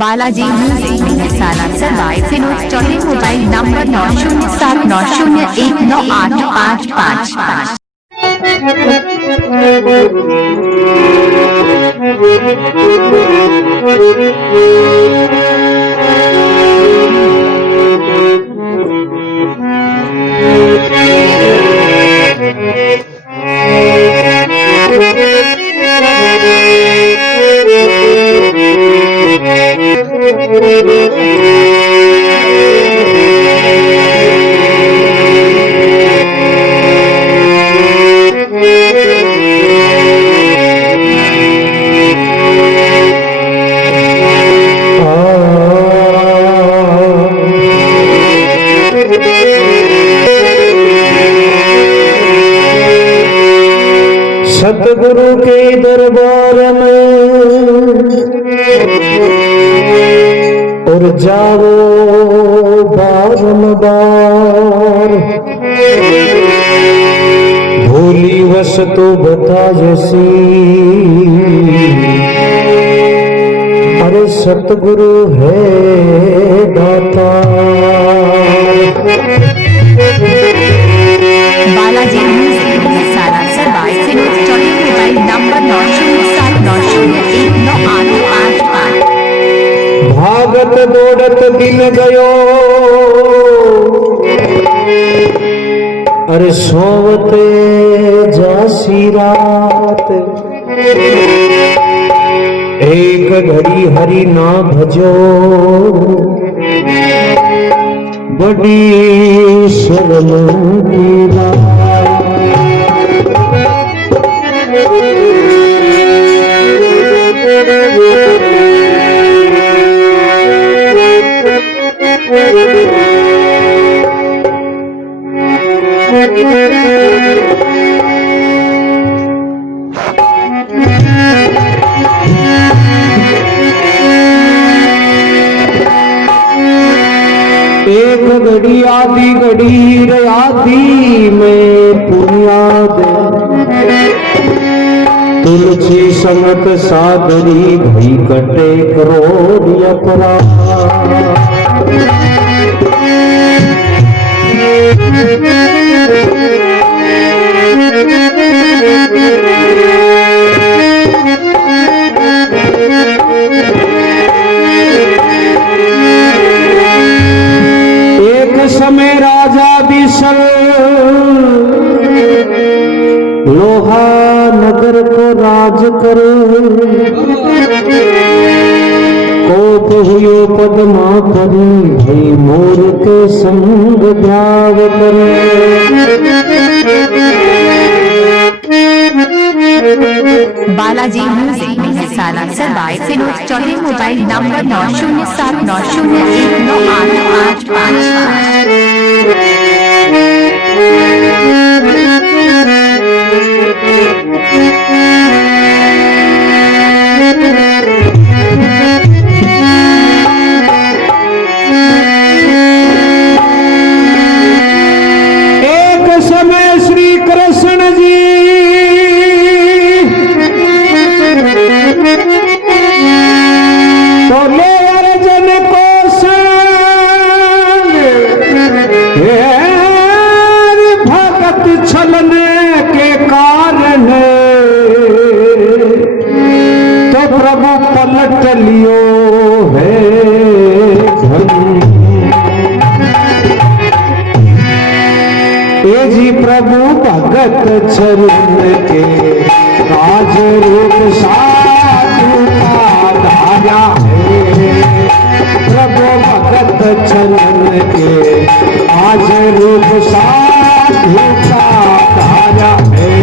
Balaji music साला सरवाई फिनोज चौथे mobile number 9079019855। सतगुरु के दरबार में और जाओ बारंबार, भोली वस तो बता जैसी, अरे सतगुरु है दाता। बालाजी म्यूजिक साला सरवाई फिनोज चौथे मोबाइल नंबर 9079019855। भागत दौड़त दिन गयो, अरे सोवते जासी रात, एक घड़ी हरि ना भजो, बड़ी शर्म की बात। एक घड़ी आधी घड़ी रे आधी में पुनियाद, तुलसी संगत सादरी भई कटे करोड़ अपराध। समय राजा बिसल लोहा नगर को राज करे, कोप हुयो पद्मा परी भई मोर के संग ध्याव करे। बालाजी म्यूजिक साला सरवाई फिनोज चौथे मोबाइल नंबर 9079019855। एक समय श्री कृष्ण जी बोले अर्जुन को संग, भगत छलने के कारण तो प्रभु पलट लियो है धन। ए जी प्रभु भगत चरण के राज रूप साधु का धारा है, प्रभु भगत चरण के आज रूप साधु का धारा है।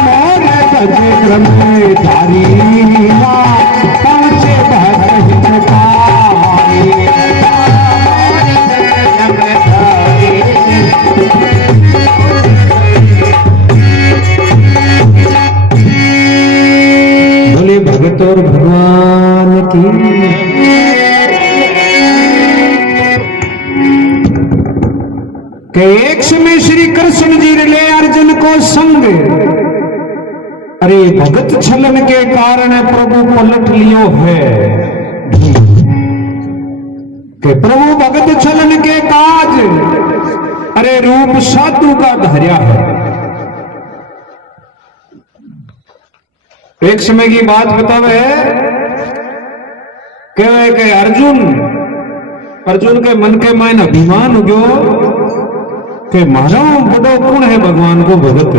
मोर गज क्रम धारी पहुँचे भरत हितकारी। बोले भगत और भगवान की। के एक समय श्री कृष्ण जी ले अर्जुन को संग। अरे भगत छलन के कारण प्रभु पलट लियो है कि प्रभु भगत छलन के काज। अरे रूप साधु का धैर्य है। एक समय की बात बतावे कि अर्जुन के मन के मायने अभिमान हो गयो कि मारो बड़ो कौन है भगवान को भगत।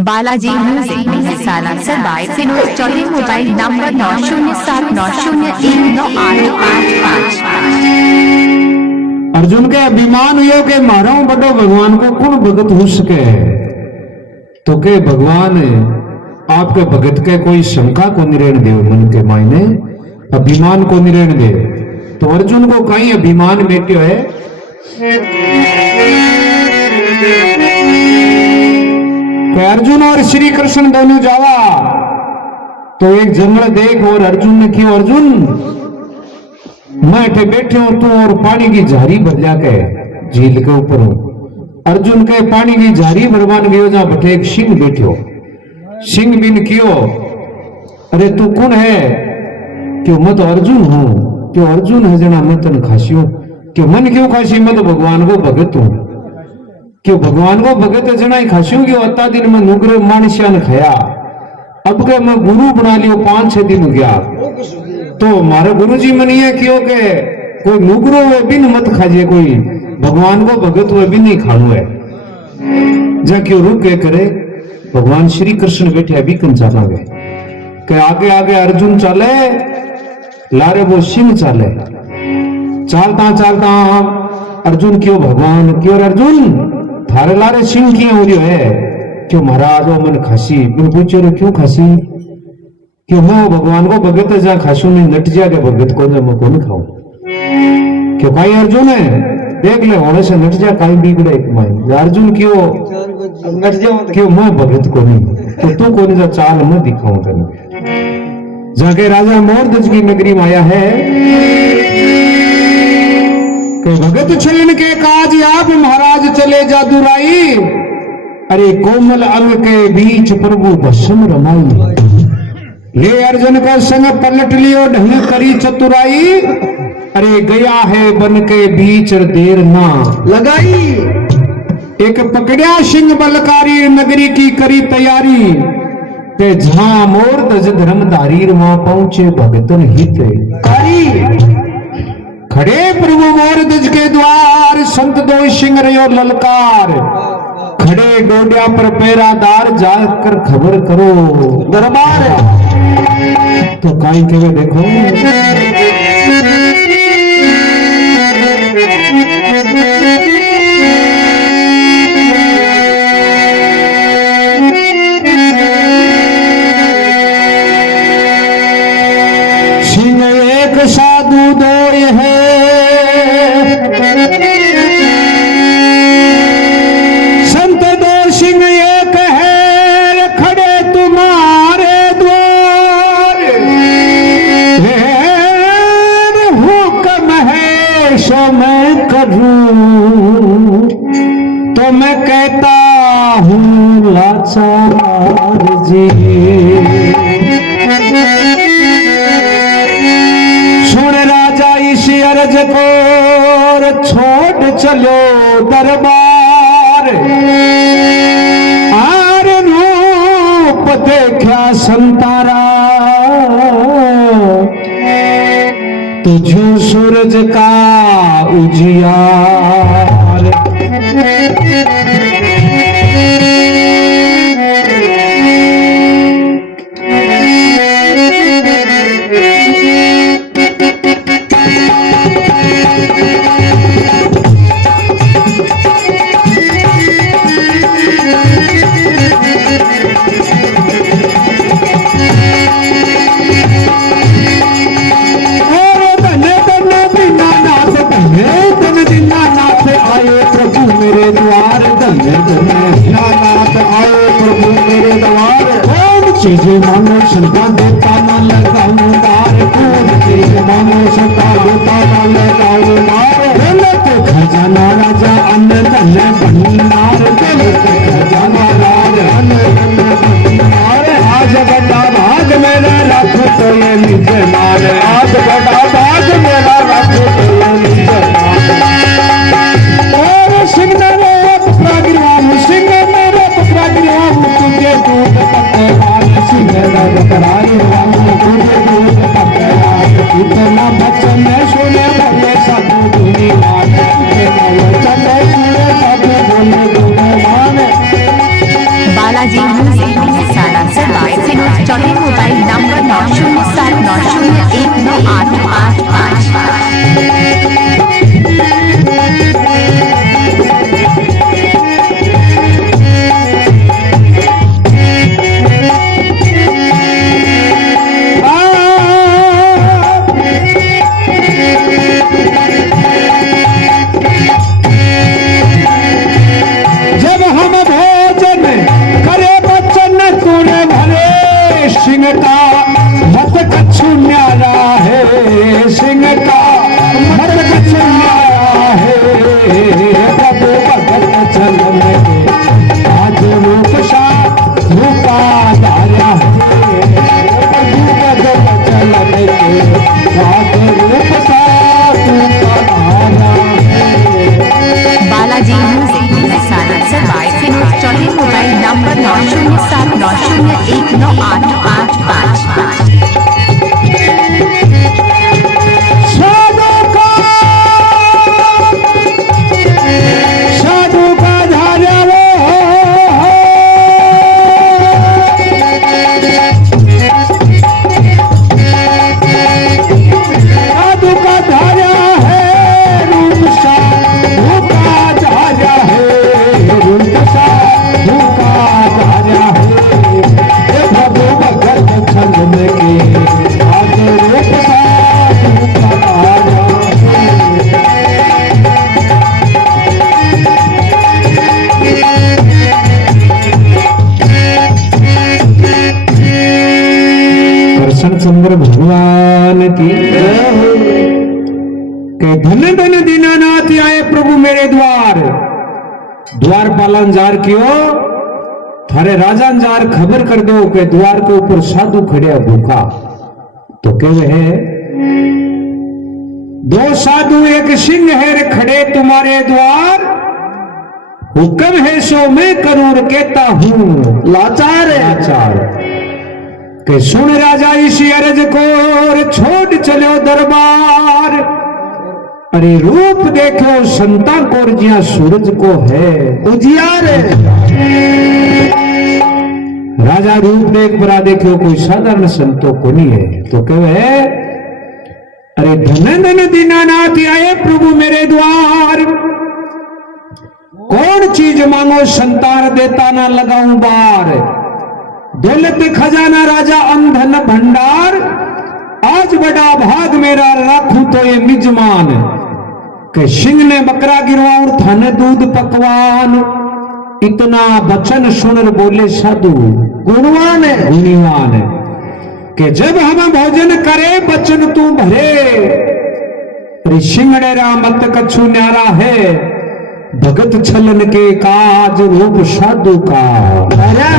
Balaji music Salasar by Finoj Chaudhary mobile number 9079019855। Arjun के अभिमान हुए कि मारो बड़ो भगवान को कौन भगत हो सके। तो के भगवान आपके भगत के कोई शंका को निरेण दे, मन के मायने अभिमान को निरेण दे। तो अर्जुन को कहीं अभिमान बेट्यो है कि अर्जुन और श्री कृष्ण दोनों जावा। तो एक जंगल देख और अर्जुन ने क्यों, अर्जुन मैं इतने बैठे हूं तू और पानी की झारी भर जाके झील के ऊपर हूं। अर्जुन के पानी की झारी भरवान गयो जहां बटे एक सिंह बैठो। सिंह बिन क्यों, अरे तू कौन है। क्यों मैं तो अर्जुन हूं। क्यों अर्जुन है जना मैं तन खासियो। क्यों मन क्यों खासी, मैं तो भगवान को भगत हूं। क्यों भगवान को भगत जना ही खासियों क्यों। अता दिन में नुगरे मानसिया ने खाया, अब के मैं गुरु बना लियो 5-6 दिन हो गया। तो मारे गुरु जी मन ये क्यों के कोई नुगरो हुए बिन मत खाजे, कोई भगवान को भगत हुए बिन नहीं खाणु है। जा क्यों रुक के करे भगवान श्री कृष्ण बैठे अभी कन चलावे के आगे आगे अर्जुन चले, लारे वो सिंह चले। चालता चालता अर्जुन क्यों भगवान क्यों अर्जुन थारे लारे सिंह क्यों हो रही है। क्यों महाराज वो मन खासी बिन पूछो रे क्यों खासी। क्यों मैं भगवान को भगत जा खासू नहीं नट जा के भगत को मैं कौन खाऊं। क्यों कहीं अर्जुन है देख ले होने से नट जा कहीं बिगड़े एक माइन। अर्जुन क्यों नट जा क्यों मैं भगत को नहीं। तो तू कौन जा चाल मैं दिखाऊं तेन। जाके राजा मोरध्वज की नगरी में आया है कि भगत छलन के काज आप महाराज चले जादुराई। अरे कोमल अंग के बीच प्रभु भस्म रमाई। ले अर्जुन का संग पलट लियो ढंग करी चतुराई। अरे गया है बन के बीच देर ना लगाई। एक पकड़िया सिंह बलकारी नगरी की करी तैयारी। ते जहां मोरध्वज धर्मधारी वहां पहुंचे भगतन हितकारी। खड़े प्रभु मोरध्वज के द्वार संत दो सिंह रयो ललकार। खड़े डोडिया पर पैरादार जाकर खबर करो दरबार। तो काई के देखो सिंह एक साधु दो है। संत दो सिंह एक है खड़े तुम्हारे द्वार। हुक्म है सो मैं करूं तो मैं कहता हूं लाचार जी। सुन राजा इस अर्ज को छोड़ चलो दरबार। आर रूप देखा संतारा तुझो सूरज का उजियार। नाथ आए प्रभु मेरे द्वार कौन चीज मांगो शंका देता न लगाऊं दार कौन चीज मांगो शंका देता न लगाऊं दार दौलत खजाना राजा अन्न धन भंडार दौलत खजाना राजा अन्न धन भंडार आज बड़ा भाग मेरा रख तो ये निज नार आज बड़ा भाग मेरा रख तो ये निज नार और सिंह मेरे पुत्रा गिरवाऊं सिंह मेरे पुत्रा गिरवाऊं तुझे दूध पकवान सिंह मेरे पुत्रा गिरवाऊं तुझे दूध पकवान इतना बच्चन में सुने भले साधु दुनिया इतना बच्चन में सुने साधु बोले दुनिया बालाजी म्यूजिक साला सरवाई फिनोज चौथे मोबाइल नंबर 9008 जब हम भोजन करे बच्चन तूने भरे सिंह का मत कछु न्यारा है सिंह का मत कछु न्यारा है प्रभु भगत चलन आज रूप सा रूपा धारा है प्रभु भगत चलन आज रूप सा रूपा धारा है बालाजी म्यूजिक साला सरवाई फिनोज चौथे मोबाइल नंबर 9079019855 साधु का धारा वो साधु का धारा है रूप सा रूपा धारा है रूप सा रूपा धारा है प्रभु भगत छंद के आज रूप सा रूपा धारा कृष्ण चंद्र भगवान की के धन धन दीनानाथ आए प्रभु मेरे द्वार पालन जार कियो थारे राजान जार खबर कर दो के द्वार के ऊपर साधु खड़े भूखा तो कहे है दो साधु एक सिंह है रे खड़े तुम्हारे द्वार हुक्म है सो मैं करूर कहता हूं लाचार है लाचार के सुन राजा इसी अर्ज को छोड़ चलो दरबार अरे रूप देखो संता को जिया सूरज को है उजियार राजा रूप देख बरा देखो कोई साधारण संतों को नहीं है तो कहे अरे धन धन दीनानाथ आए प्रभु मेरे द्वार कौन चीज मांगो संतान देता ना लगाऊं बार दौलत खजाना राजा अंधन भंडार आज बड़ा भाग मेरा रखूं तो ये मिजमान के सिंह ने बकरा गिरवाऊं थाने दूध पकवान इतना बचन सुनर बोले साधु गुणवान है गुणवान है कि जब हम भोजन करे बचन तू भरे अरे सिंगड़ेरा मत कछु न्यारा है भगत छलन के काज रूप साधु का है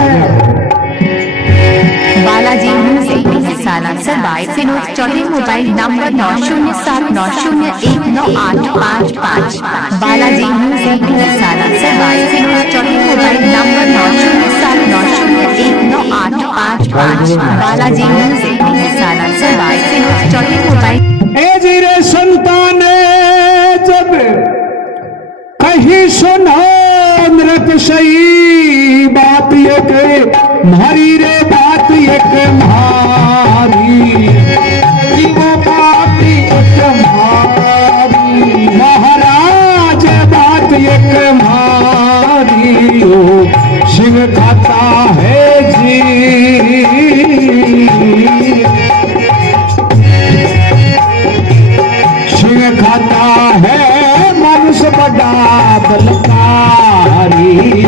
बालाजी म्यूजिक साला सरवाई फिनोज चौथे मोबाइल नंबर 9079019855 बालाजी म्यूजिक साला सरवाई फिनोज चौथे मोबाइल नंबर 9079019855 बालाजी म्यूजिक साला सरवाई फिनोज चौथे मोबाइल ए जीरे संतान जब कहीं सुनो नृप सही बात ये के मारी रे बात एक मारी वो बात एक मारी महाराज बात एक मारी ओ सिंह खाता है जी सिंह खाता है मनुष्य बड़ा बलकारी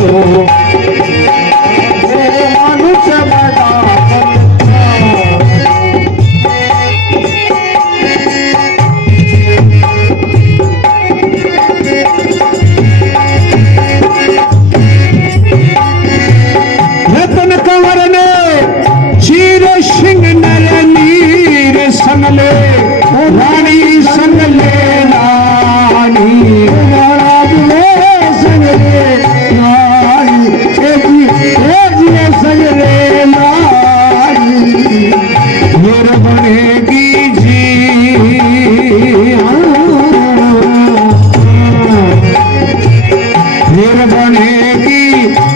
फिर बनेगी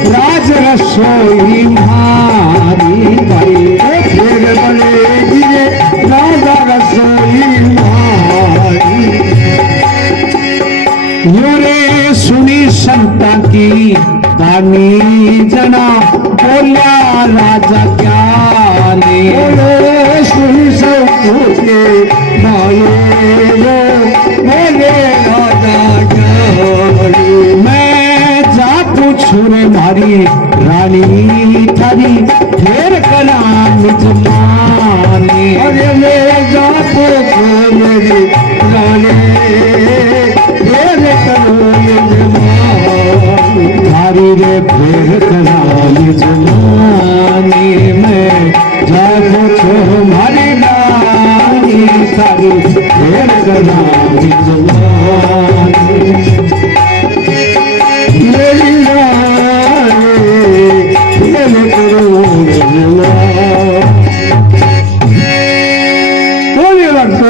राज रसोई मारी भाई, फिर बनेगी राजा रसोई मारी। यूरे सुनी संता की वाणी जना, बोला राजा ज्ञानी, सुनी संतों के माये बोले राजा ज्ञानी। मैं जा पूछू रे मारी रानी थारी, फिर कलाम जमानी। अरे मैं जा पूछू मेरी रानी, फिर कलाम जमानी। थारी रे फिर कलाम जमानी। मैं जा पूछू मारी रानी थारी, फिर कलाम जमानी। मेरी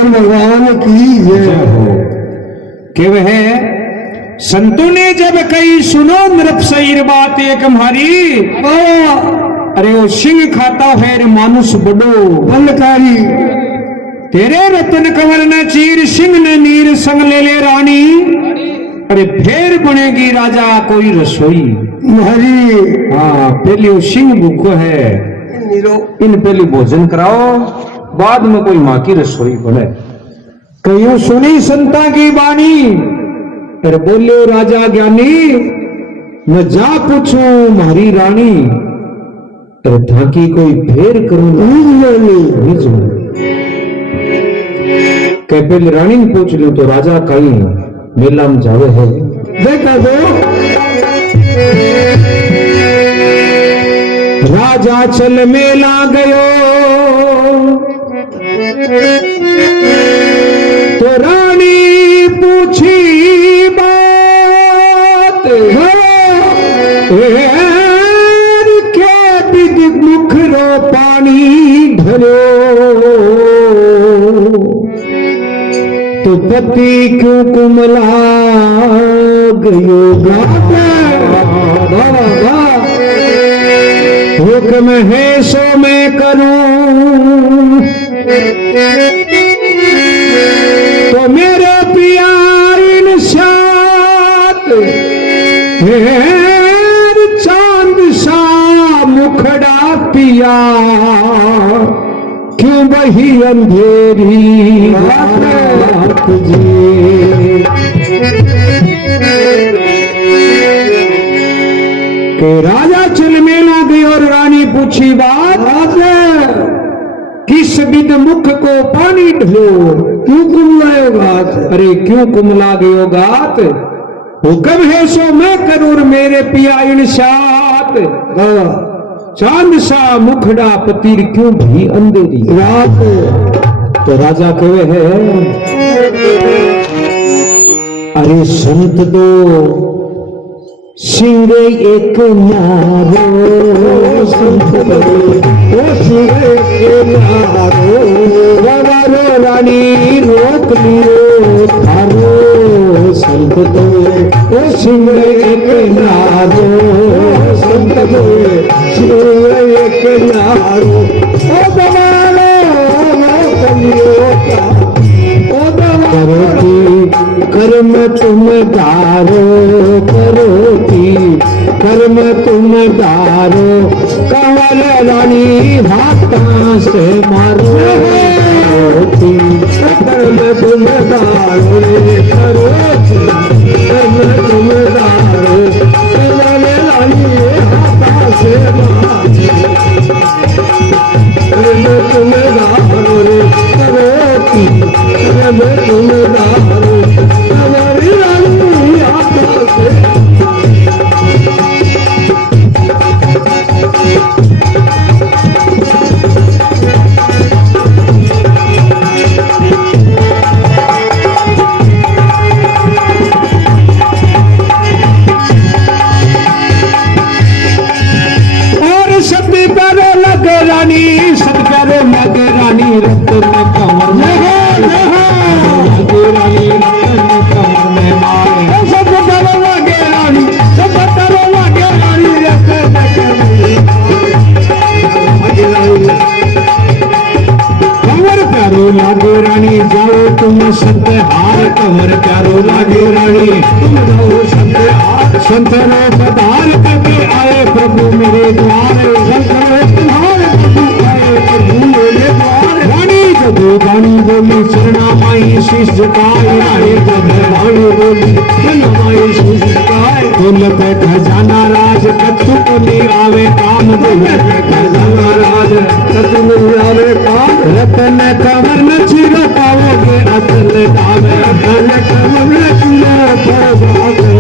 भगवान की जय हो। कि वह संतों ने जब कही सुनो नृप सहीर बात एक हमारी, अरे वो सिंह खाता है मानुष बड़ो बलकारी, तेरे रतन कंवर न चीर सिंह न नीर संग ले ले रानी। अरे फिर बनेगी राजा कोई रसोई हरी। हाँ पहले वो सिंह भूखो है, इन पहले भोजन कराओ, बाद में कोई माँ की रसोई बने। कहीं सुनी संता की वाणी, अरे बोले राजा ज्ञानी, मैं जा पूछू मारी रानी, अरे थाकी कोई फेर करूं के पहले रानी ने पूछ लू तो राजा कहीं मेला में जावे है। देखा दो राजा चल मेला गयो, तो रानी पूछी बात, क्या विध मुख रो पानी धरो, तो पति क्यों कुमला गयो हुक्म है सो मैं करूं, तो मेरे प्यार इंसात चांद सा मुखड़ा पिया, क्यों वही अंधेरी रात जी। के राजा चल मेला गई और रानी पूछी बात, किस विध मुख को पानी ढलो, क्यों कुमलायो गात, अरे क्यों कुमला गयो गात, हुक्म है सो मैं करूर मेरे पिया इंसात, चांद सा मुखड़ा पतिर क्यों भी अंधेरी रात। तो राजा कहे है, अरे संत दो सिंह एक नारो, संत दो सिंह एक नारो, वारो रानी रोक लियो थारो, संत दो सिंह एक नारो, संत दो सिंह एक नारो, ओ दवालो करोती कर्म तुम दारो, करोती कर्म तुम दारो, कंवल रानी हाथों से मारो, कर्म तुम दारो, करोती कर्म तुम दारो, कंवल रानी हाथों से मारो, कर्म तुम दारो रे करोती कर्म तुम दारो, हमारी रानी हाथों से। प्यारो लागे रानी जाओ तुम संत हार कंवर प्यारो लागे रानी तुम जाओ संत हार संतरो पधार करके आए प्रभु मेरे द्वार संतरो पधार करके आए प्रभु मेरे द्वार रानी जब वाणी बोली चरणा माई शीश झुकाए रानी जब वाणी बोली चरणा माई शीश झुकाए दौलत खजाना राज कछु को नहीं आवे काम दौलत खजाना राज कछु नहीं आवे काम रतन कंवर न छिरो पाओगे अतल दाम रतन कंवर न छिरो पाओगे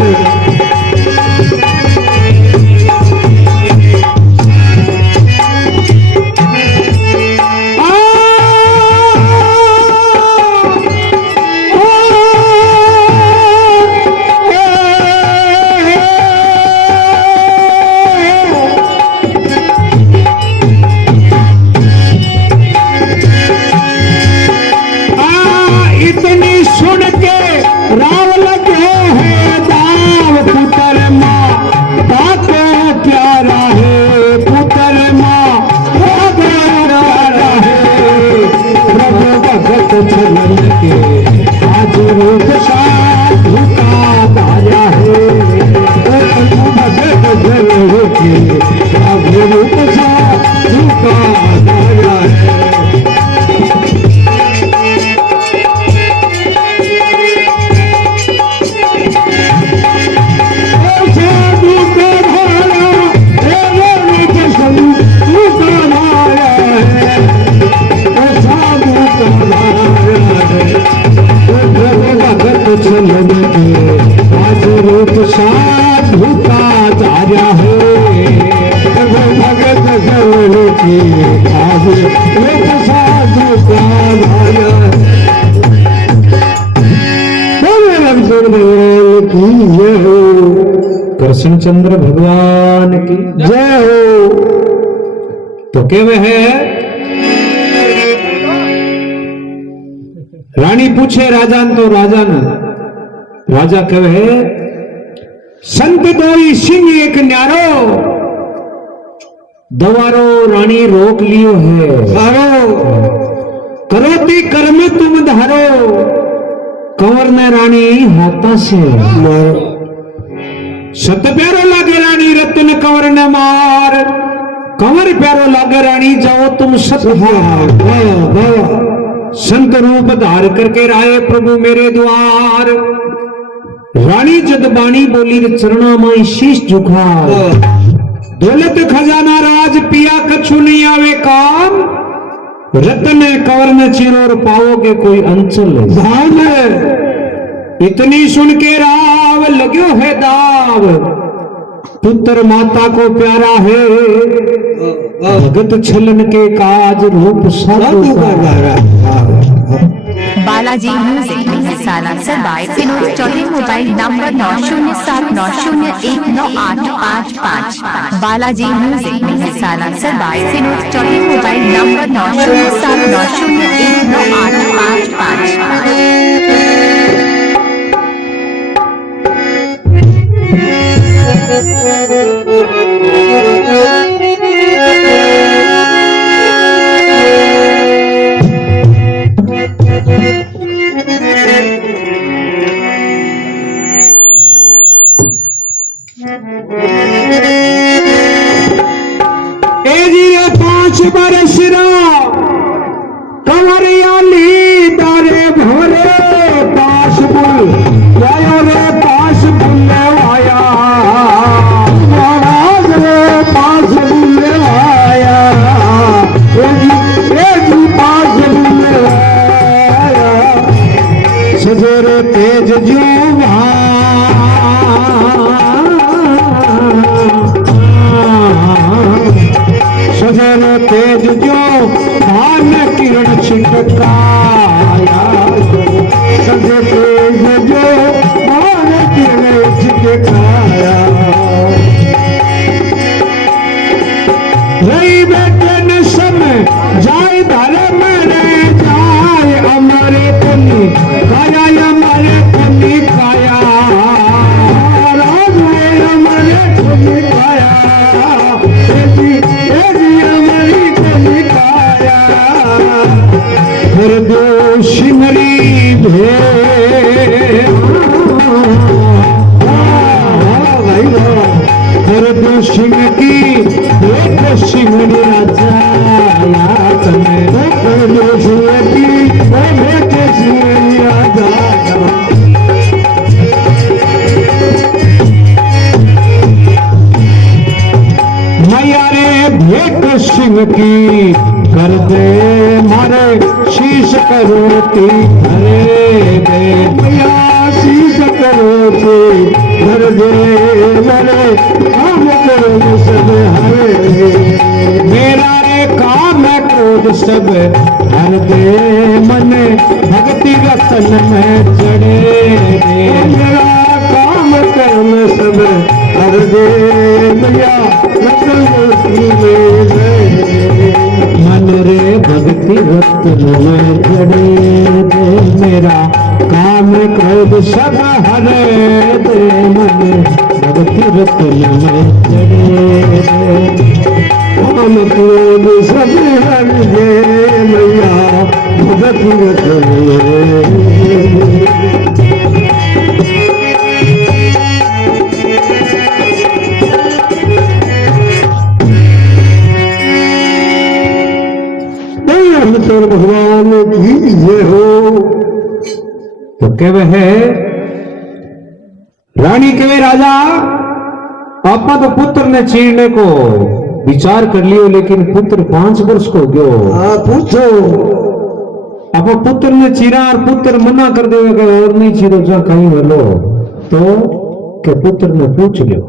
कृष्णचंद्र भगवान की जय हो। तो केवे है रानी पूछे राजा तो राजा केवे है संत दोई सिंह एक न्यारो दवारो रानी रोक लियो है सारो करोती कर्म तुम धारो कंवर ने रानी हाथा से सत प्यारो लागे रानी रतन कंवर ने मार कंवर प्यारो लागे रानी जाओ तुम सत हार संत रूप धार करके राय प्रभु मेरे द्वार रानी जदबानी बोली चरणा माई शीश झुका दौलत खजाना राज पिया कछु नहीं आवे काम रतन कंवर में चिरोर पाओगे कोई अंचल धाम इतनी सुन के राव लग्यो है दाव पुत्र माता को प्यारा है भगत छलन के काज रूप साधु Balaji music Salasar by Finoj Chaudhary mobile number 9079019855 Balaji music Salasar by Finoj Chaudhary mobile number 5 बरस कंवरियाली दारे भोरे पास बुल आयो रे पास बुले आया महाराज रे पास बुले आया पास बुले आया सजरे तेज जुबा सजन तेज जो भान किरण छिटकाया सजन तेज जो भान किरण छिटकाया रही बेटे न समय जाए धर्म रे जाए अमरे पुनि काया अमरे पुनि काया राज अमरे पुनि काया फिर कर दो सिंह की बेट सिंहनी राजा तने कर दो सिंह की बेट सिंहनी राजा मैया रे भेंट सिंह की कर दे मारे शीश करोती धरे दे मैया शीश करोती धर दे मारे काम करो सब हरे मेरा रे काम क्रोध सब हर दे मन भक्ति रतन में चढ़े दे मेरा काम कर्म सब हर दे मैया रतन मन रे भक्ति रतन में चढ़े दे मेरा काम क्रोध सब हरे दे मन भक्ति रतन में चढ़े दे काम क्रोध सब हर दे मैया भक्ति रतन भगवान की जय हो। तो कहे है रानी कहे राजा आपा तो पुत्र ने चीरने को विचार कर लियो लेकिन पुत्र 5 वर्ष को गयो पूछो आप पुत्र ने चीरा और पुत्र मना कर देगा और नहीं चीरो जा कहीं बोलो तो के पुत्र ने पूछ लियो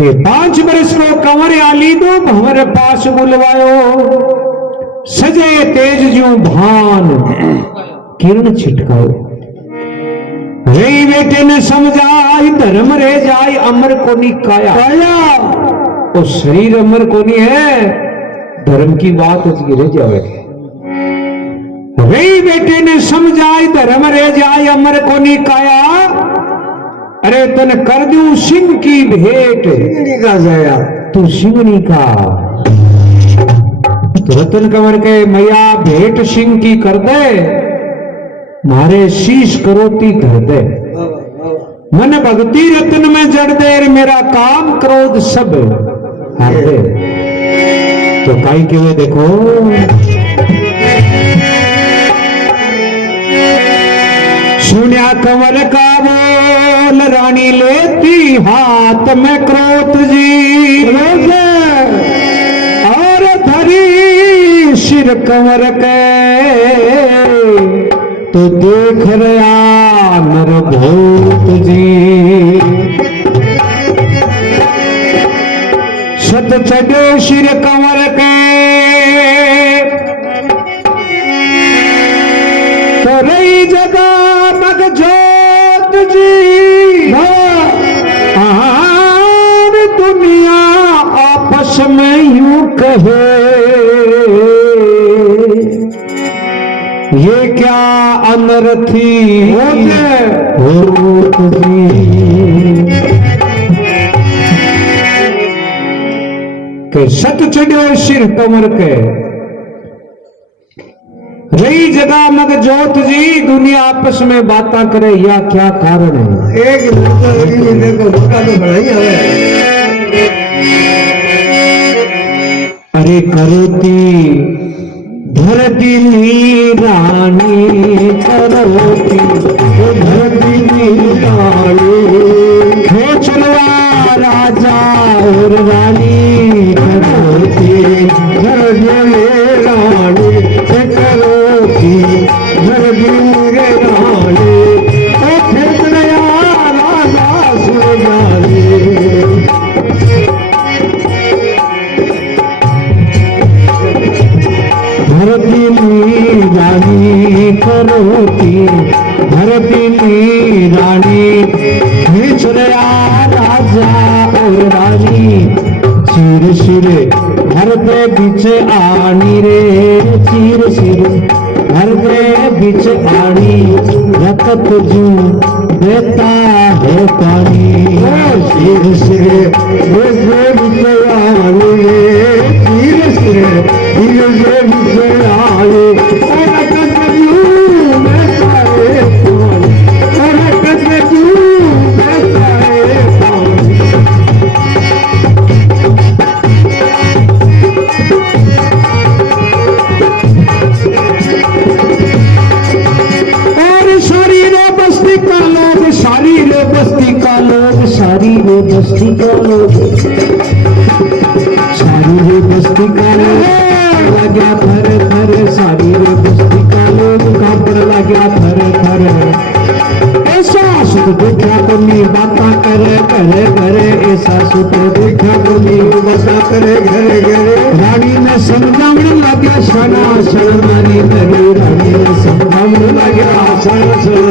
के 5 वर्ष को कंवर आली दो हमारे पास बुलवायो सजे तेज जो भान किरण छिटकाओ रे बेटे ने समझाई धर्म रे जाय अमर को नी काया और शरीर अमर को नी है धर्म की बात गिर जावे रे बेटे ने समझाई धर्म रे जाय अमर को नी काया अरे तन कर दूं सिंह की भेंट सिंगनी का जाया तू सिंगनी का रतन कंवर के मैया भेंट सिंह की कर दे मारे शीश करोती धर दे मन भक्ति रतन में जड़ दे मेरा काम क्रोध सब हर दे तो काई के वे देखो सुनिया कंवर का बोल रानी लेती हाथ में क्रोध जी और धरी सिर कंवर के तो देख रहा नर भूत जी सत चढ़े सिर कंवर के तो रही जगह मग जोत जी और दुनिया आपस में यूं कहे ये क्या अनर्थी के सत चढ़ो सिर कंवर के रही जगह मग जोत जी दुनिया आपस में बातें करे या क्या कारण है एक देखो तो बढ़ाई अरे करोती धरती रानी करोती धरती रानी खेचलवा राजा और रानी करोती धरती रानी करोती धरती रानी खेचलया राजा सुरानी धरती रानी करोती धरती रानी खींच रहा राजा और रानी चीर सिरे घर पे बीच आनी रे चीर सिरे घर पे बीच आनी रकत जू देता है पानी चीर सिरे घर पे बीच आनी रे चीर सिरे सारी रे बस्ती का लग्या थर थर, सारी रे बस्ती का लोग कांपड़ लग्या थर थर। ऐसा सुख देखा कमी बाता करे करे करे, ऐसा सुख देखा कमी बाता करे घरे घरे। रानी ने समझावन लग्या शना शण नारी नरी, रानी ने समझावन लग्या शण शण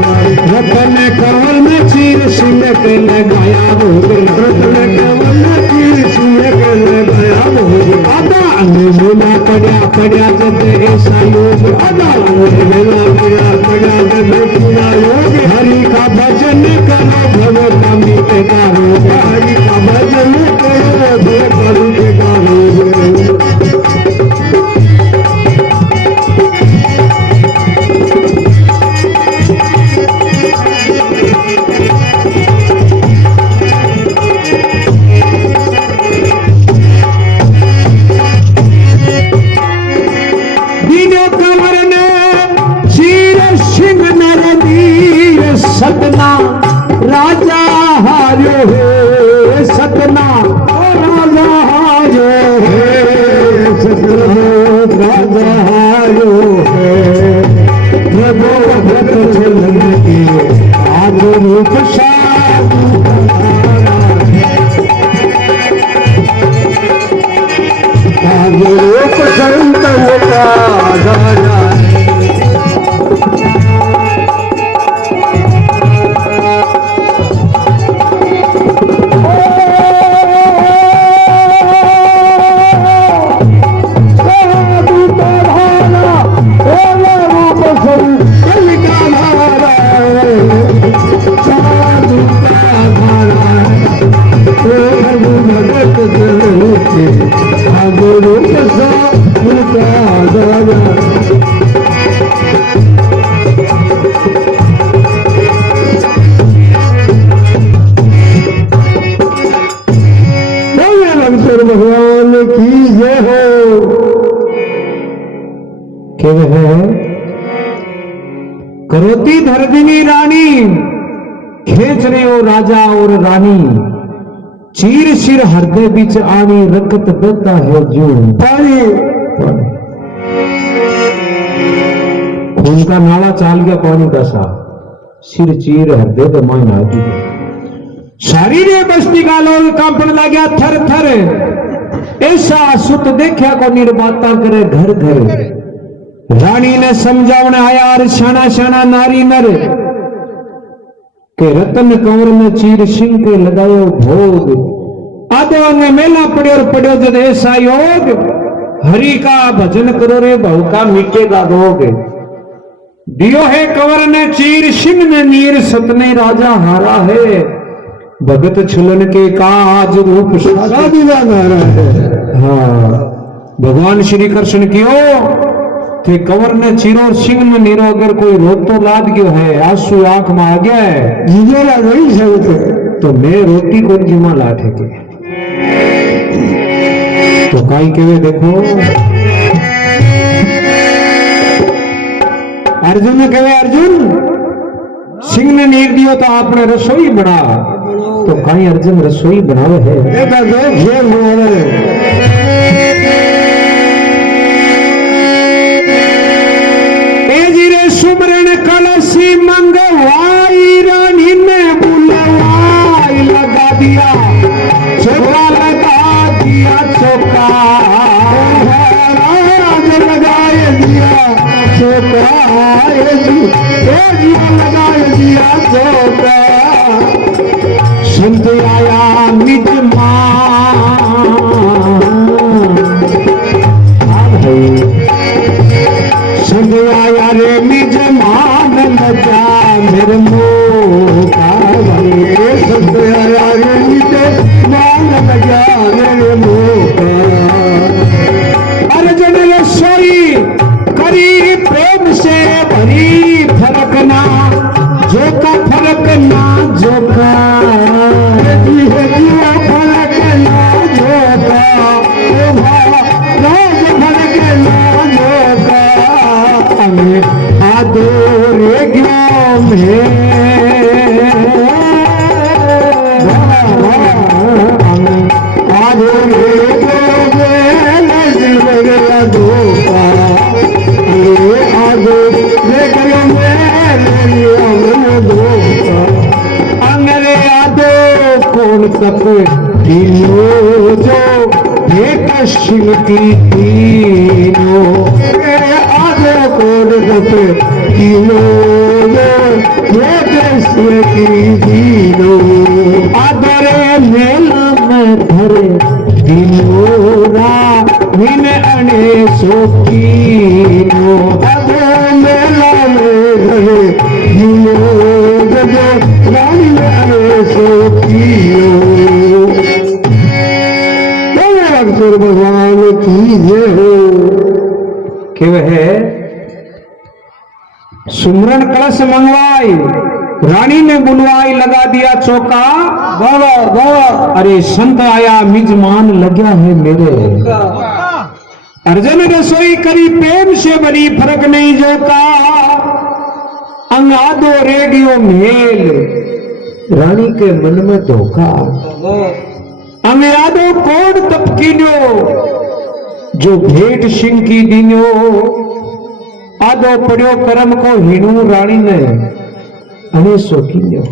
नारी। रतन कंवर में चीर सिंह के लगाया भोग, रतन कंवर में चीर सिंह के लगाया भोग। आधा अंगेला पड़ा पड़ा जब ऐसा योग, आधा अंगेला पड़ा पड़ा जब पूरा योग। हरि का भजन करो भव कामी के गारो, हरि का भजन करो भव कामी के गारो। सतना राजा हारो है, सतना राजा हारो है, सतना राजा हारो है। प्रभु भक्त चलन के आज रूप आज रूप संत होता राजा। भगवान की जय हो। करोती धरदिनी रानी, खेच रहे हो राजा और रानी। चीर सिर हृदय बीच आनी, रकत देता है जो पानी। खून का नाला चाल गया पानी का सा, सिर चीर हृदय तो माय नाती। सारी रे बस्ती का लोग कांपन लग्या थर थर, ऐसा सुत देखा को निर्बाता करे घर घर। रानी ने समझावने आया शाना शाना नारी नर, के रतन कंवर में चीर सिंह के लगायो भोग। आधो अंग मेला पड़ो जद ऐसा योग, हरि का भजन करो रे बहु का मिटेगा रोग। दियो है कंवर ने चीर सिंह ने नीर, सतने राजा हारा है। भगत छुलन के काज रूप सारा दीवाना है। हाँ भगवान श्री कृष्ण कियो थे कंवर ने चीरो सिंह में नीरो, अगर कोई रोत तो लाद गयो है, आंसू आंख में आ गया है, जीजेला नहीं सकते तो मैं रोटी को जीमा लाठे के। तो काई केवे देखो अर्जुन ने कहे, अर्जुन सिंह ने नीर दियो तो आपने रसोई बना, तो कहीं अर्जुन रसोई बनावे है। सुमरण कलसी मंगवाई, रानी ने बुलवाई, लगा दिया चौका, लगा दिया चौका, लगाए दिया चौका, लगाए दिया चौका। संत आया निज संग आया रे निज मान लगा मेरे मोका, संग आया रे निज मान लगा मेरे मोका। अर्जुन रसोई करी प्रेम से भरी, फर्क ना जोका, फर्क ना जोका, फर्क ना जोका, फर्क ना जोका। आदोरे ग्राम है तीनों जो एक शिव की तीनों आधे कोड दफे तीनों एक शिव की तीनों आधरे मेला में धरे तीनों विन अणे सोकीनो आधरे मेला में धरे तीनों रानी में अणे सोकीनो भगवान की जय हो कि वह सुमरन कलश मंगवाई रानी ने बुलवाई लगा दिया चौका बाबा बाबा अरे संत आया मिजमान लग्या है मेरे अर्जन रसोई करी प्रेम से बड़ी फर्क नहीं जोता अंगादो रेडियो मेल रानी के मन में धोखा अंगादो कोड तपकीनो जो भेंट सिंह की दीनो आदो पड़ियो करम को हिणु रानी ने अने सोकीनो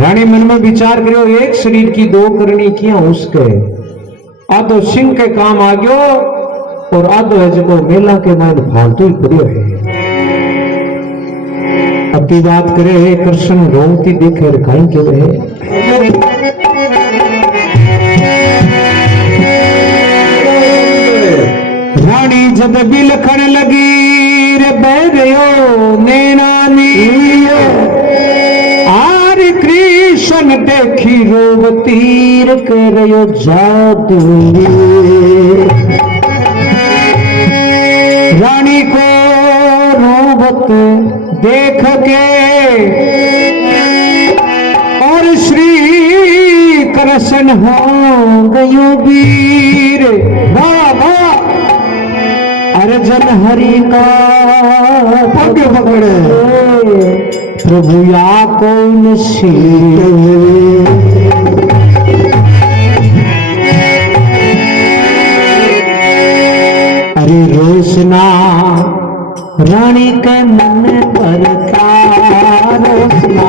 रानी मन में विचार करियो एक शरीर की दो करनी किया उसके आदो सिंह के काम आ गयो और आदो है जो मेला के बाद फालतू ही पड़ियो है अब की बात करे कृष्ण रोमती देखे कहीं के रहे रानी जब बिलखन लगी रे बैरियो नैनानी आर कृष्ण देखी रोवतीर करयो जादू रानी को रोवत देख के और श्री कृष्ण हो गयो वीर बाबा अर्जुन हरि का पग पकड़े प्रभु या कौन सी अरे रोशना रानी के मन भरता रोशना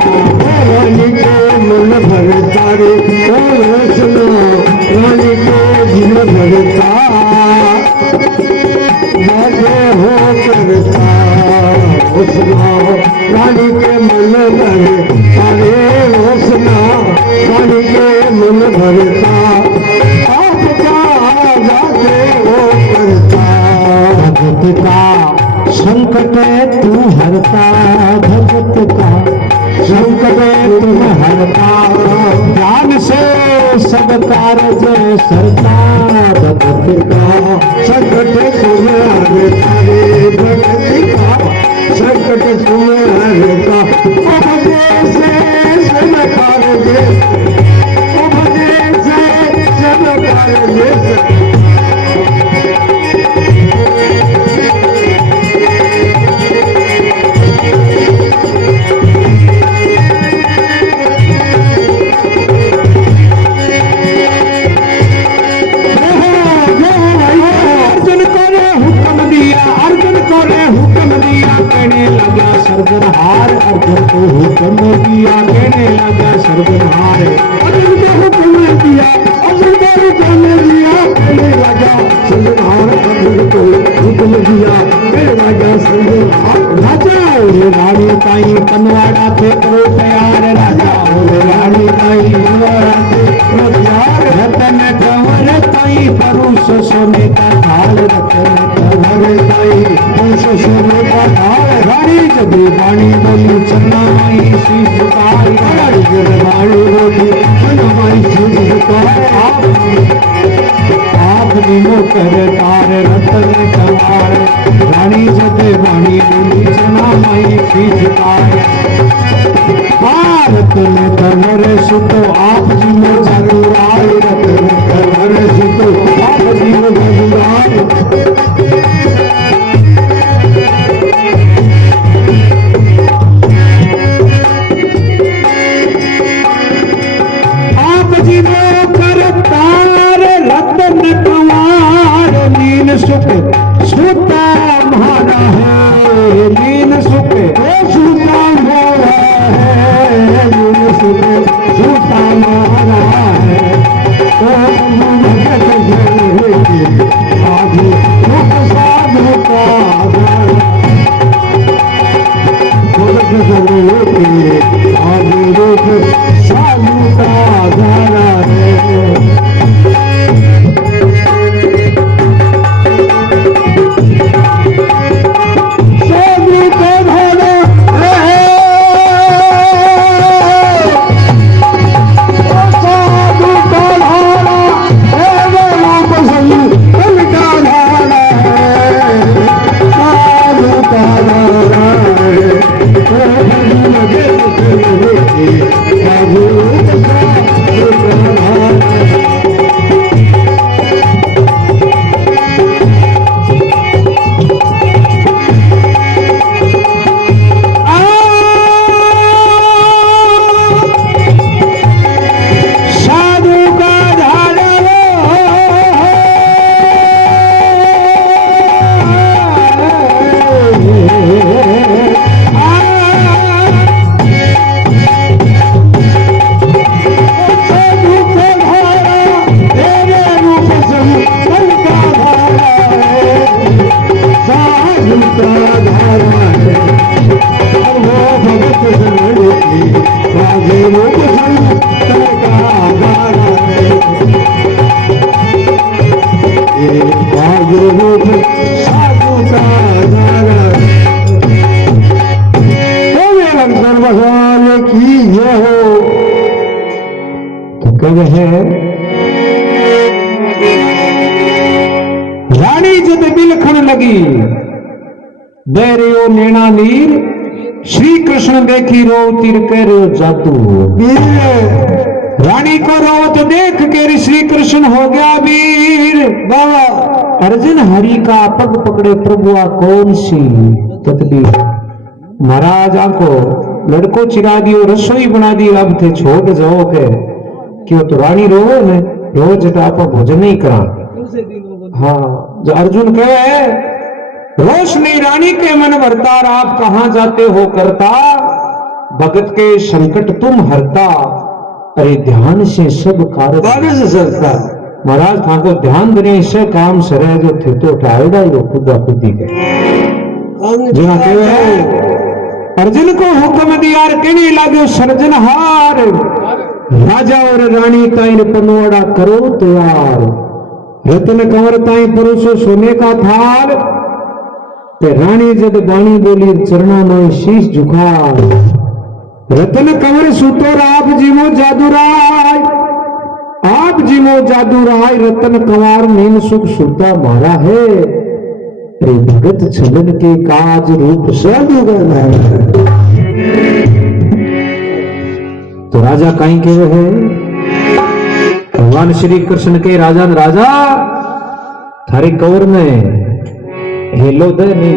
रानी के मन भरता रे रोशना रानी के दिल भरता हो करता रोशना रानी के मन भरता रे रोशना रानी के मन भरता आपका जाके हो करता भगत का संकट तू हरता भगत का संकट तू हरता ज्ञान से सब कारज सरता भगत का संकट तुम हरता रे भगत का संकट तुम हरता भजे से सब कारज भजे से सब कारज सर्वनहार अर्जुन को हुक्म दिया कहने लगा सर्वनहार अर्जुन को हुक्म दिया अर्जुन को हुक्म दिया कहने लगा सर्वनहार अर्जुन को हुक्म दिया कहने लगा सर्वनहार राजा और रानी ताई कनवाड़ा थे करो प्यार राजा और रानी ताई कनवाड़ा थे करो प्यार रतन कंवर ताई परुष सोने का थाल रतन कंवर ताई परुष सोने का थाल रानी जब वाणी बोली चन्ना माई शीश झुकाई रानी जब वाणी बोली चन्ना माई शीश झुकाई आप दिनो कर तार रतन कंवर रानी जब वाणी बोली चन्ना माई शीश झुकाई भारत में कंवर सुतो आप जी में जरूर आए रतन कंवर सुतो आप जी में जरूर आए सुख सुता हमारा है लीन सुख सुता हमारा है लीन सुख सुता हमारा है तो भगत जन की साधु सुख साधु का भगत जन की साधु रूप साधु का धारा है रानी जब बिलखण लगी बैरियो नैना नीर श्री कृष्ण देखी रो तीर कर जातू रानी को रोवत देख के श्री कृष्ण हो गया वीर बाबा अर्जुन हरि का पग पकड़े प्रभुआ कौन सी तकदीर महाराज आंको लड़को चिरा दियो रसोई बना दी अब थे छोड़ जाओ के क्यों तो रानी रोवे ने रोज आप भोजन नहीं करा हाँ जो अर्जुन कहे रोशनी रानी के मन भरता आप कहां जाते हो करता भगत के संकट तुम हरता अरे ध्यान से सब कार्य से सरता महाराज था को ध्यान देने से काम सरे जो थे तो उठाएगा यो खुदा खुदी के जना कहे अर्जुन को हुक्म दिया कहने लगे सर्जनहार राजा और रानी ताइन पनोड़ा करो तैयार रत्न कंवर ताई पुरुषो सोने का थाल ते रानी जब बाणी बोली चरणों में शीश झुका रत्न कंवर सुतोर आप जीवो जादूराय आप जीवो जादूराय रत्न कंवर नीन सुख सुता मारा है रे भगत छलन के काज रूप जादूगर है तो राजा कहीं के है भगवान श्री कृष्ण के राजा थारे कवर में हेलो दे नहीं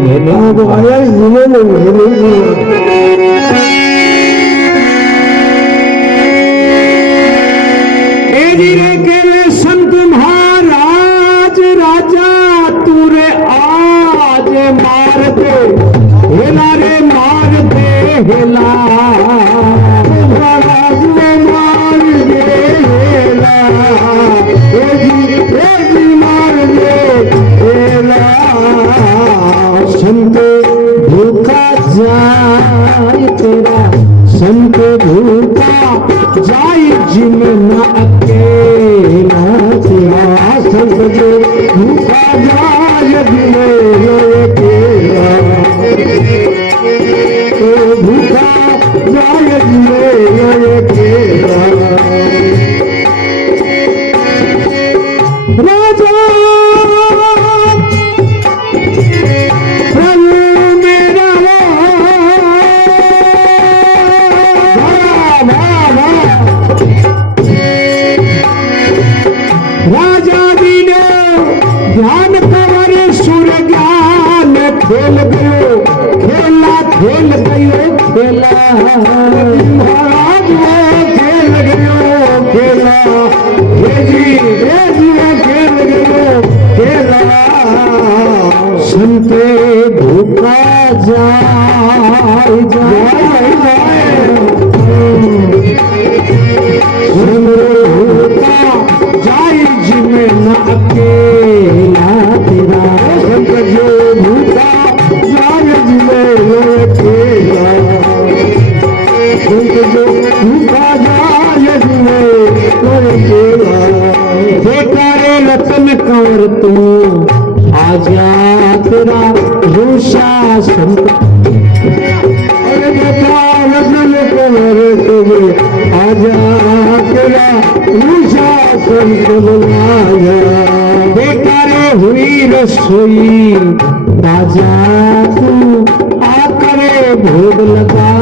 के संत महाराज राजा तुरे आज मार दे हेला रे मार दे हेला महाराज मार दे हेला मार दे हेला संत भूखा जाए तेरा संत भूखा जाए जिम न अकेला तेरा संत भूखा जाए जिम न अकेला भूखा जाए जिम न अकेला राजा ध्यान पर सुर ज्ञान खेल गयो खेला खेल गयो खेला महाराज खेल गयो खेला खेल गयो खेला सुनते भूखा जाए जाए बेटा रे रतन कंवर तू आजा तेरा रूषा संत अरे बेटा रतन कंवर तू आजा तेरा रूषा संत बुलाया बेटा रे हुई रसोई राजा तू आकरे भोग लगा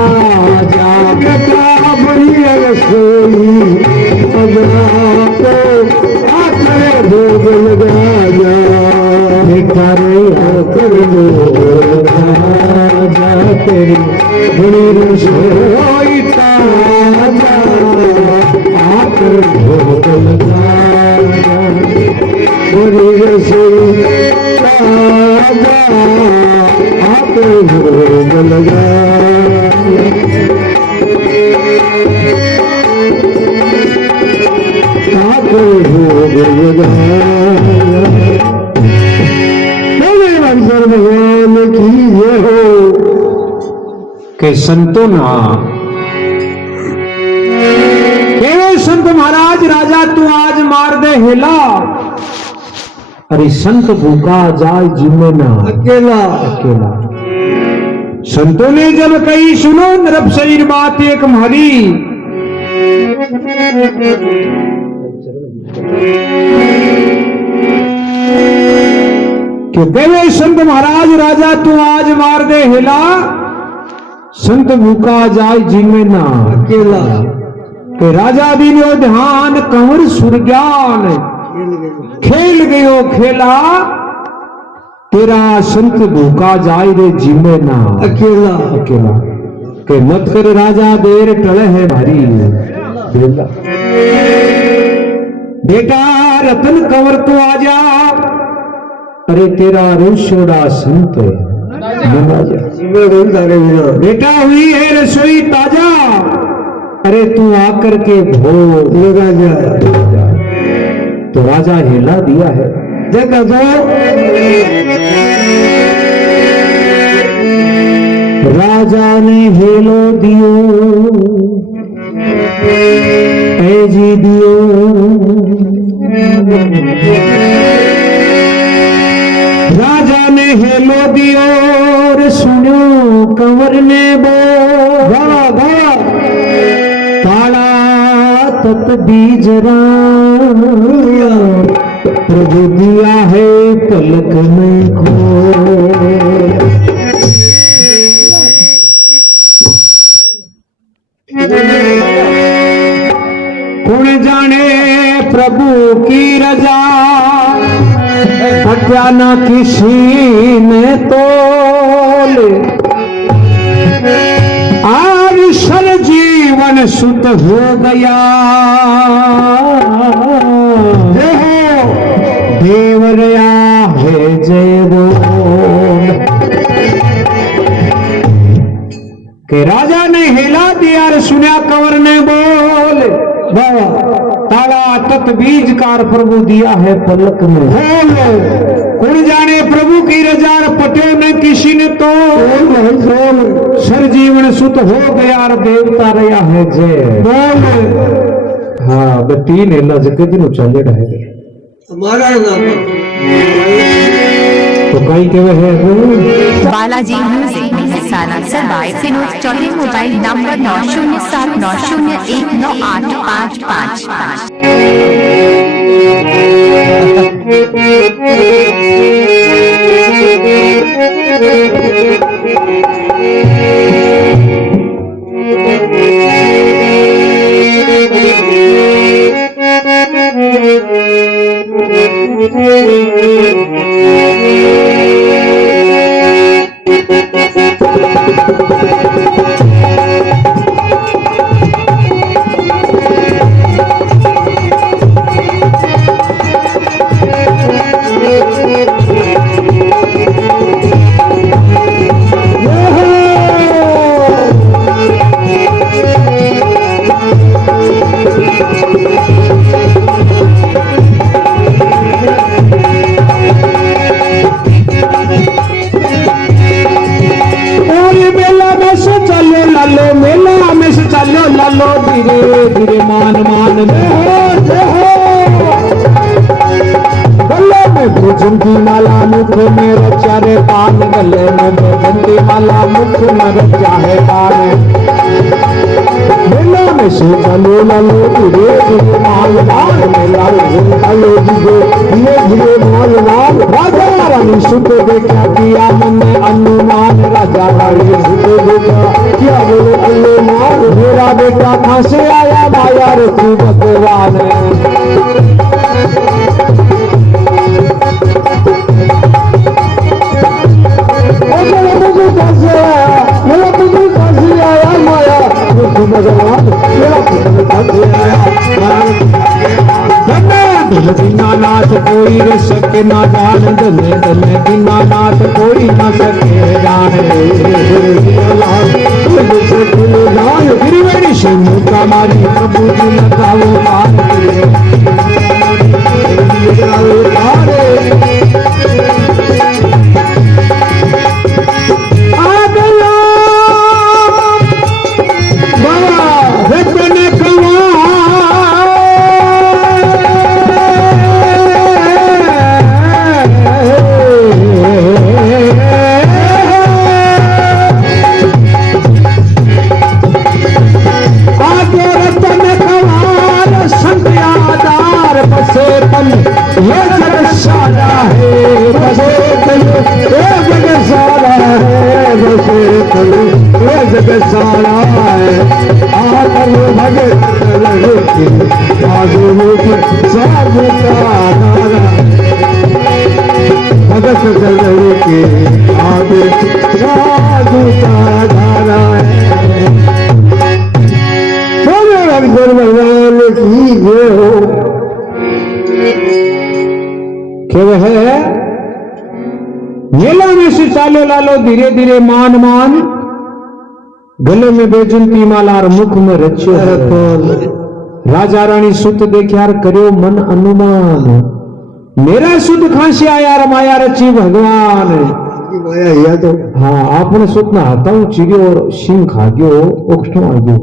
जा बेटा बड़ी रसोई आकरे भोग लगा जा बेटा रे आकर जा तेरी बड़ी रसोई ताजा आकर भोग लगा जा बड़ी रसोई ताजा आकर भोग लगा भगवान की ये हो के संतों ना केवल संत महाराज राजा तू आज मार दे हिला अरे संत भूखा जाए जिम्मे ना अकेला अकेला संतों ने जब कही सुनो नरप शरीर बात एक हमारी कि देवे संत महाराज राजा तू आज मार दे हिला संत भूखा जाय जिम्मे ना अकेला के राजा दिनो ध्यान कंवर सुरज्ञान खेल गयो खेला तेरा संत भूखा जाय रे जिम्मे ना अकेला अकेला के मत कर राजा देर टले है भारी बेटा रतन कंवर तू आजा अरे तेरा रूषोड़ा संत बेटा हुई है रसोई ताजा अरे तू आकर के भोग लगा जा तो राजा हिला दिया है जगह दो राजा ने हेलो दियो ए जी दियो राजा ने हेलो दियो रे सुनो कंवर ने बो काला तत बीज प्रभु दिया है पलक में खो कौन जाने प्रभु की रजा हत्या न किसी ने तोल आज सर जीवन सुत हो गया देवरया है जय बोल के राजा ने हिला दिया सुना कंवर ने बोल ताला तत बीज कार प्रभु दिया है पलक में कौन जाने प्रभु की रजा पटे में किसी ने तो सर जीवन सुत हो गया देवता रहा है जय हाँ बटी ने लजके दिन चले रहे तो कई के वह है बालाजी म्यूजिक सालासर बाय फिनोज चौथे मोबाइल नंबर 9085 बैजंती माला मुख में रचा रे पान, गले में बैजंती माला मुख में रचा है पान। मेला में से चलो लालो धीरे धीरे माल माल, मेला में चलो धीरे धीरे माल माल। राजा रानी सुत देखा किया मन में अनुमान, राजा रानी सुत देखा क्या बोले अनुमान। मेरा बेटा कहाँ से आया माया रे तू भगवान। मेरा पुत्र कहाँ से आया माया तू भगवान। मेरा पुत्र कहाँ से आया धन्य दीनानाथ कोई न सके ना जान, धन्य धन्य दीनानाथ कोई न सके जाने। गिरिवेणी सिंह का मारी प्रभु जी लगाओ पार ये जग सारा है बसे चलो, ये जग सारा है बसे चलो, ये जग सारा है। आकर भगत लगे साधु साधु का नारा, भगत लगे आगे साधु का नारा है। भगवान की जय हो। क्या वह है मेला में से चालो लालो धीरे धीरे मान मान, गले में बैजंती माला और मुख में रच्यो है। राजा रानी सुत देख्यार करो मन अनुमान, मेरा सुत कहां से आया रमाया रची भगवान। माया तो हाँ आपने सुत ना हाथा चिड़ियो और सिंह खा गयो ओखटो आ गयो।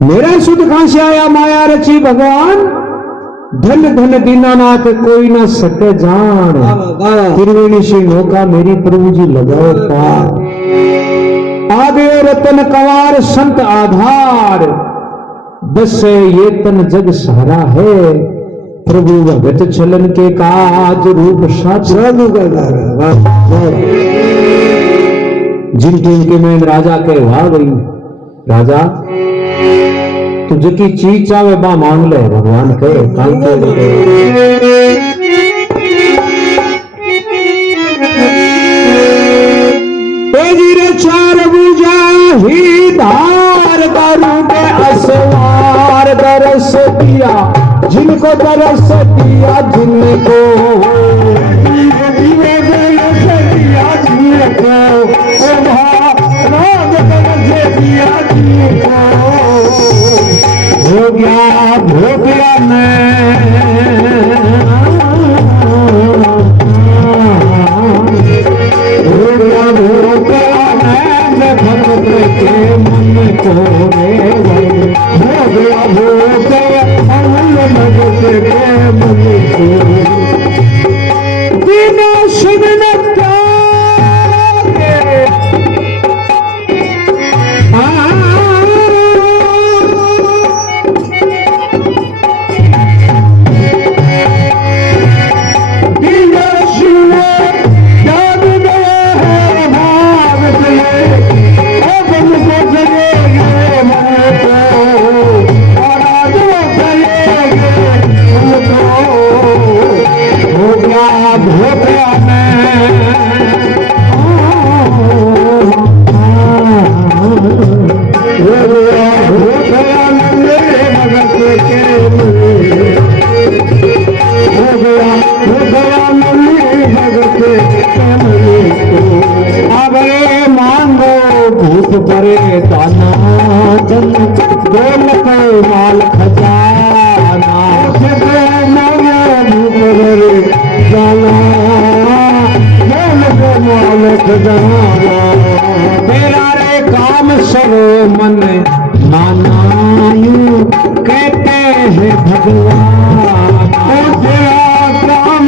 मेरा सुत कहां से आया माया रची भगवान। धन धन दीनानाथ कोई न सके जान, त्रिवेणी से नौका मेरी प्रभु जी लगाओ पार। आगे रतन कंवार संत आधार, बस ये तन जग सहारा है। प्रभु भगत चलन के काज रूप साधु जिनके में राजा के वाह गई। राजा तो जकी चीज चाहे बा मांग ले, भगवान कहे काम तेजीरे चार बुझा ही धार करूं के असवार दरस दिया जिनको दरस दिया जिनको हो गया मैं भक्त के मन को हो गया भक्त के मन को बिना सुन करे दाना जन बोल को माल खजाना करे दाना बोल को माल खजाना तेरा रे काम सरो मन मानायू कहते हैं भगवान तेरा काम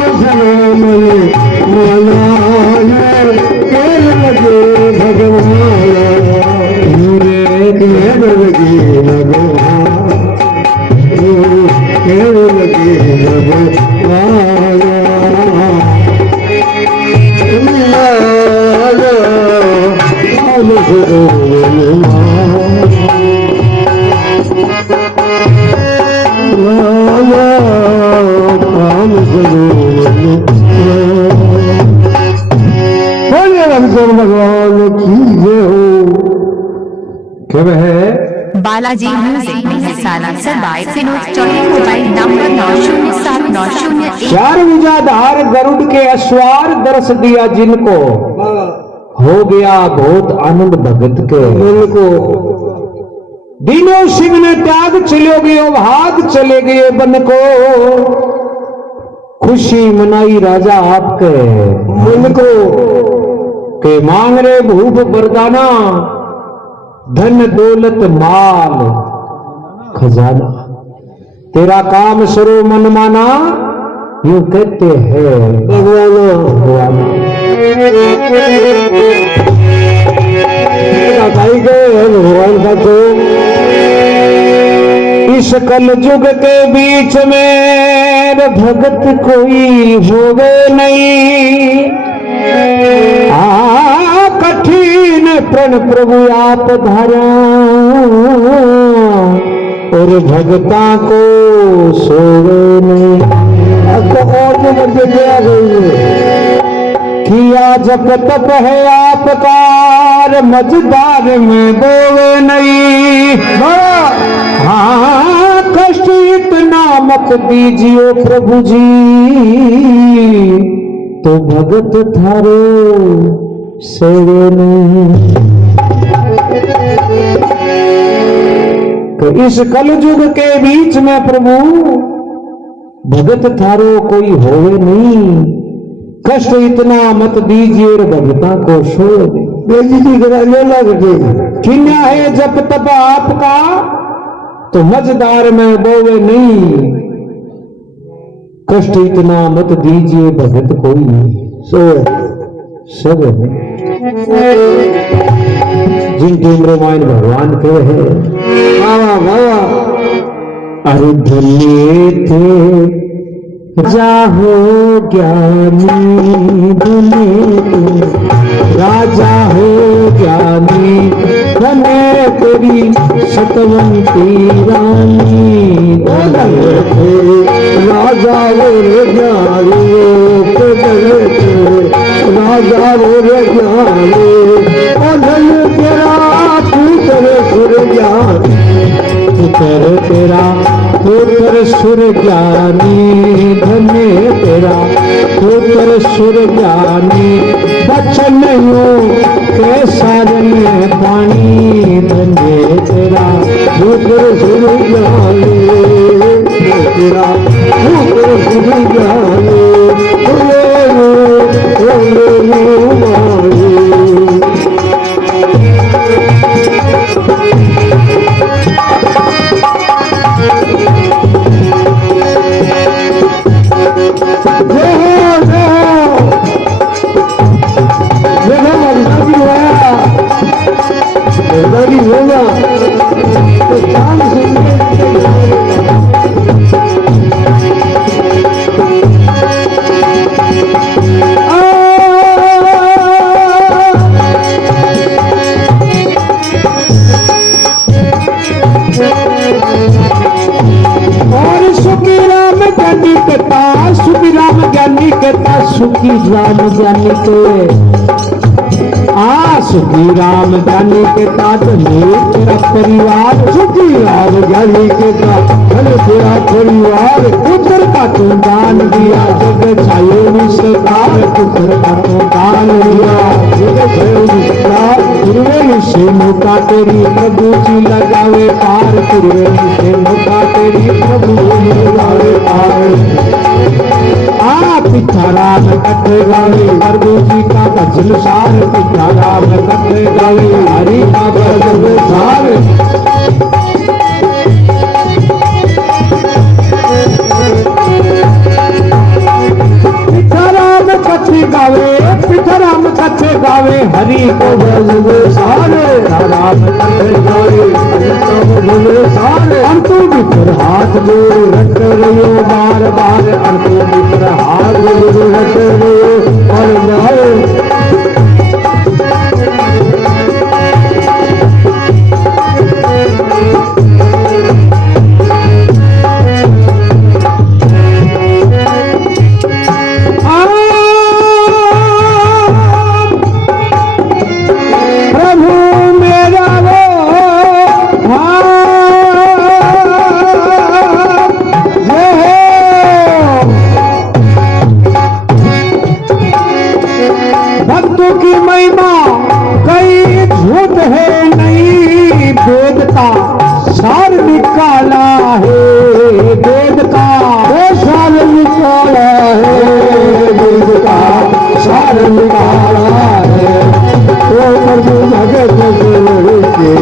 भगवान की जय हो। क्या है बालाजी म्यूजिक साला bye Finoj Chaudhary mobile number 907901। चार विजाधार गरुड़ के अश्वार दर्श दिया जिनको, हो गया बहुत आनंद भगत के दिल को। दिनों सिंह ने त्याग चले गए भाग चले गए बन को, खुशी मनाई राजा आपके मन को। के मांग रे भूप बरदाना, धन दौलत माल खजाना, तेरा काम सरो मन माना, यूं कहते हैं भगवान। भाई गए भगवान का तो इस कल युग के बीच में भगत कोई होवे नहीं। कठिन प्रण प्रभु आप धारा, और भगता को सोवे नहीं। अब तो और जो बंदे गया किया जप तप है आपका, मझदार में बोवे नहीं। हाँ कष्ट इतना मत दीजिए प्रभु जी, तो भगत थारे सेवे नहीं। तो इस कलयुग के बीच में प्रभु भगत थारो कोई होवे नहीं। कष्ट इतना मत दीजिए और भगता को छोड़ दे। किन्या है जब तब आपका, तो मझदार में बोवे नहीं। कष्ट इतना मत दीजिए भगत कोई सब जिनके रामायण भगवान के है। अरे धन्य थे जाहो ज्ञानी, धन्य राजा हो ज्ञानी, धन्य तेरी सतवंती रानी। राजा वो ज्ञानी, राजा वो ज्ञानी, धन्य तेरा पुत्र सुर ज्ञानी, पुत्र तेरा पुत्र सुर ज्ञानी, धन्य तेरा पुत्र सुर ज्ञानी। बचन के सार में पानी, धन्य तेरा पुत्र सुर ज्ञानी, तेरा पुत्र सुर ज्ञानी। होगा तो चांद और सुखी राम ज्ञानी कथा, सुखी राम ज्ञानी कथा, सुखी राम ज्ञानी के सुखी राम ज्ञानी के साथ तेरा परिवार, सुखी राम ज्ञानी के साथ तेरा परिवार। पुत्र का तू दान दिया जग छायो निस्तार, पुत्र का तू दान दिया जग छायो निस्तार। पूर्वे से मुका तेरी प्रभु जी लगावे पार, पूर्वे से मुका तेरी प्रभु जी लगावे पार। पिता राम कथे गावे प्रभु जी का भजन सार, पिता राम कथे गावे हरि का भजन सार। गावे हरि को जल सारे राम जोड़े सारे अंतु मित्र हाथ जोड़ रट रहियो बार बार अंतु मित्र हाथ जोड़ रट रहियो और जाए भक्तों की महिमा कई झूठ है नहीं वेद का सार निकाला है वेद का वो सार निकाला है वेद का सार निकाला है वो प्रभु भगत के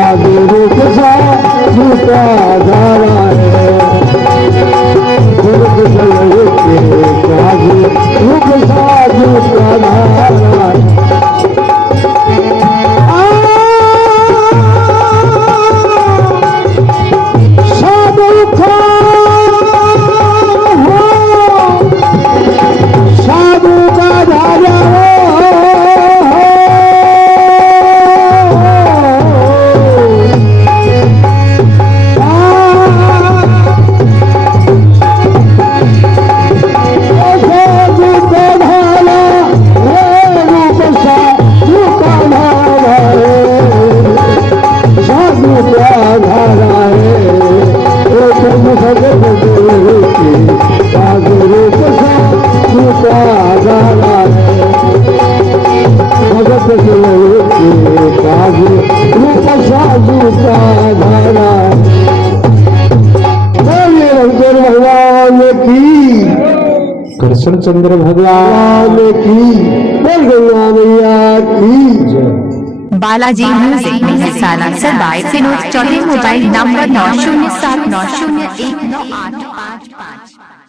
आगे रूप सा झूठा धारा है रूप सा झूठा धारा है कृष्ण चंद्र भगवान की बोल गंगा मैया की जय। Balaji music Salasar by Finoj Chaudhary mobile number 9079019855।